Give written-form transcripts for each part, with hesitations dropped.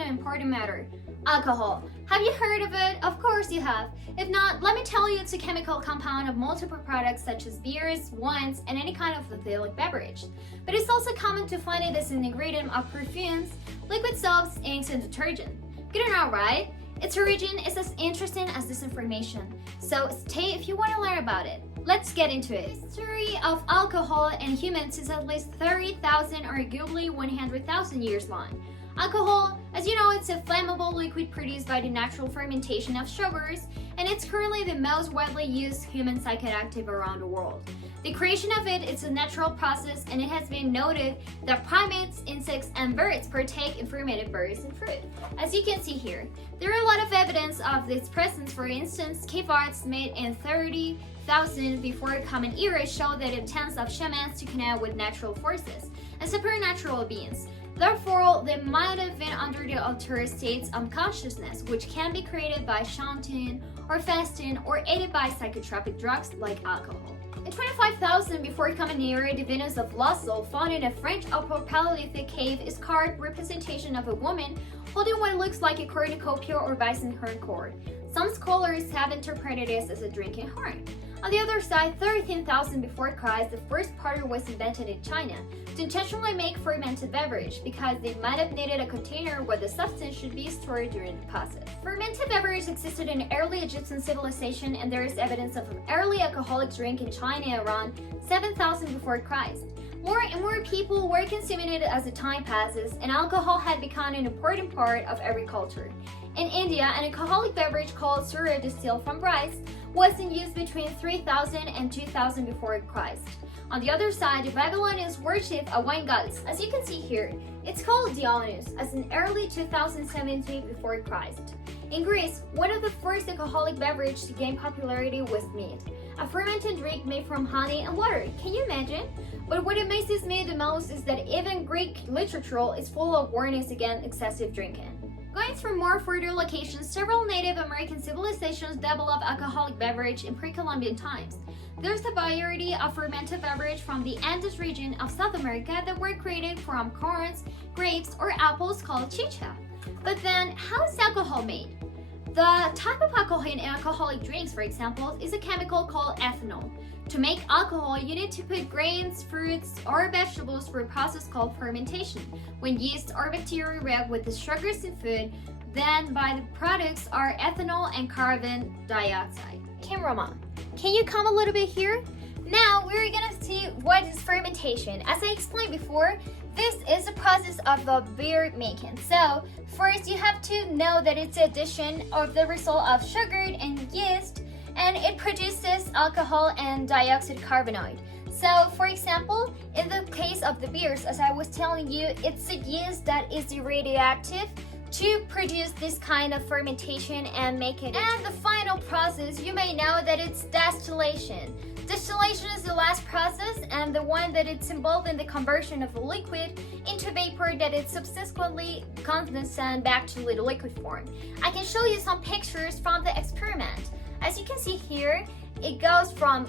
an important matter. Alcohol. Have you heard of it? Of course you have. If not, let me tell you it's a chemical compound of multiple products such as beers, wines, and any kind of alcoholic beverage. But it's also common to find it as an ingredient of perfumes, liquid soaps, inks, and detergent. Good to know, right? Its origin is as interesting as this information, so stay if you want to learn about it. Let's get into it. The history of alcohol in humans is at least 30,000 or arguably 100,000 years long. Alcohol, as you know, it's a flammable liquid produced by the natural fermentation of sugars, and it's currently the most widely used human psychoactive around the world. The creation of it is a natural process, and it has been noted that primates, insects, and birds partake in fermented berries and fruit. As you can see here, there are a lot of evidence of its presence. For instance, cave arts made in 30,000 before Common Era show that attempts of shamans to connect with natural forces and supernatural beings. Therefore, they might have been under the altered states of consciousness, which can be created by chanting or fasting or aided by psychotropic drugs like alcohol. In 25,000 before Common Era, the Venus of Lascaux, found in a French Upper Paleolithic cave, is carved representation of a woman holding what looks like a cornucopia or bison horn cord. Some scholars have interpreted this as a drinking horn. On the other side, 13,000 before Christ, the first powder was invented in China to intentionally make fermented beverage because they might have needed a container where the substance should be stored during the process. Fermented beverage existed in early Egyptian civilization, and there is evidence of an early alcoholic drink in China around 7,000 before Christ. More and more people were consuming it as the time passes, and alcohol had become an important part of every culture. In India, an alcoholic beverage called sura, distilled from rice, was in use between 3000 and 2000 before Christ. On the other side, the Babylonians worshipped a wine goddess. As you can see here, it's called Dionysus, as in early 2017 before Christ. In Greece, one of the first alcoholic beverages to gain popularity was mead, a fermented drink made from honey and water. Can you imagine? But what amazes me the most is that even Greek literature is full of warnings against excessive drinking. Going through more further locations, several Native American civilizations developed alcoholic beverage in pre-Columbian times. There's a variety of fermented beverage from the Andes region of South America that were created from corns, grapes, or apples called chicha. But then, how is alcohol made? The type of alcohol in alcoholic drinks, for example, is a chemical called ethanol. To make alcohol, you need to put grains, fruits, or vegetables through a process called fermentation. When yeast or bacteria react with the sugars in food, then byproducts are ethanol and carbon dioxide. Cameraman, can you come a little bit here? Now we're gonna see what is fermentation. As I explained before, this is the process of the beer making. So first you have to know that it's the addition of the result of sugar and yeast, and it produces alcohol and dioxide carbonate. So for example, in the case of the beers, as I was telling you, it's the yeast that is the radioactive to produce this kind of fermentation and make it. And the final process, you may know that it's distillation. Distillation is the last process and the one that it's involved in the conversion of a liquid into vapor that it subsequently condenses back to the liquid form. I can show you some pictures from the experiment. As you can see here, it goes from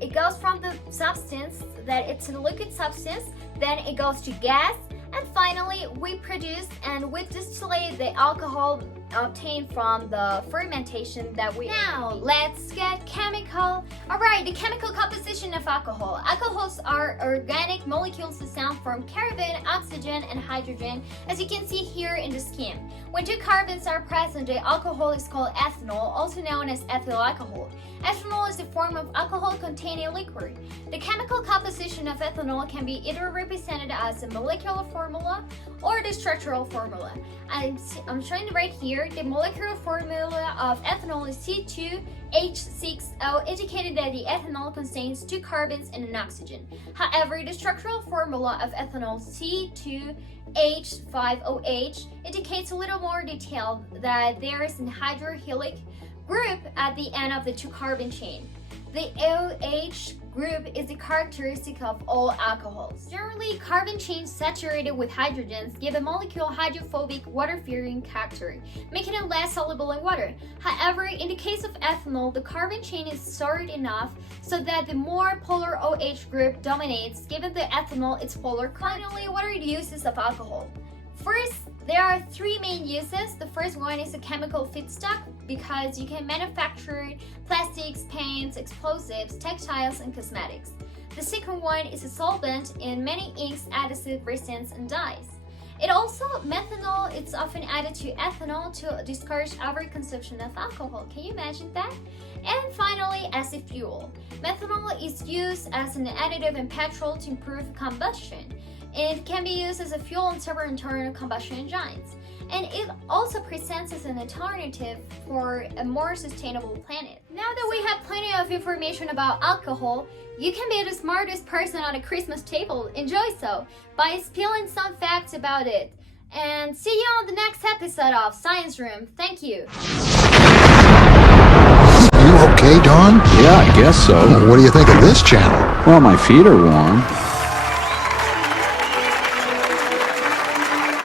it goes from the substance that it's a liquid substance, then it goes to gas, and finally we produce and we distillate the alcohol obtained from the fermentation that we. Now let's get chemical. Alright, the chemical composition of alcohol. Alcohols are organic molecules that from carbon, oxygen, and hydrogen, as you can see here in the scheme. When two carbons are present, the alcohol is called ethanol, also known as ethyl alcohol. Ethanol is a form of alcohol containing liquid. The chemical composition of ethanol can be either represented as a molecular formula or the structural formula. I'm showing right here the molecular formula of ethanol is C2H6O, indicating that the ethanol contains two carbons and an oxygen. However, the structural formula of ethanol C2H5OH indicates a little more detail that there is an hydroxylic group at the end of the two carbon chain. The OH group is the characteristic of all alcohols. Generally, carbon chains saturated with hydrogens give a molecule hydrophobic water-fearing character, making it less soluble in water. However, in the case of ethanol, the carbon chain is stirred enough so that the more polar OH group dominates, giving the ethanol its polar. Finally, what are the uses of alcohol? First, there are three main uses. The first one is a chemical feedstock because you can manufacture plastics, paints, explosives, textiles, and cosmetics. The second one is a solvent in many inks, adhesive, resins, and dyes. Methanol, it's often added to ethanol to discourage overconsumption of alcohol. Can you imagine that? And finally, as a fuel. Methanol is used as an additive in petrol to improve combustion. It can be used as a fuel in several internal combustion engines. And it also presents as an alternative for a more sustainable planet. Now that we have plenty of information about alcohol, you can be the smartest person at a Christmas table. Enjoy so by spilling some facts about it. And see you on the next episode of Science Room. Thank you. You okay, Don? Yeah, I guess so. What do you think of this channel? Well, my feet are warm.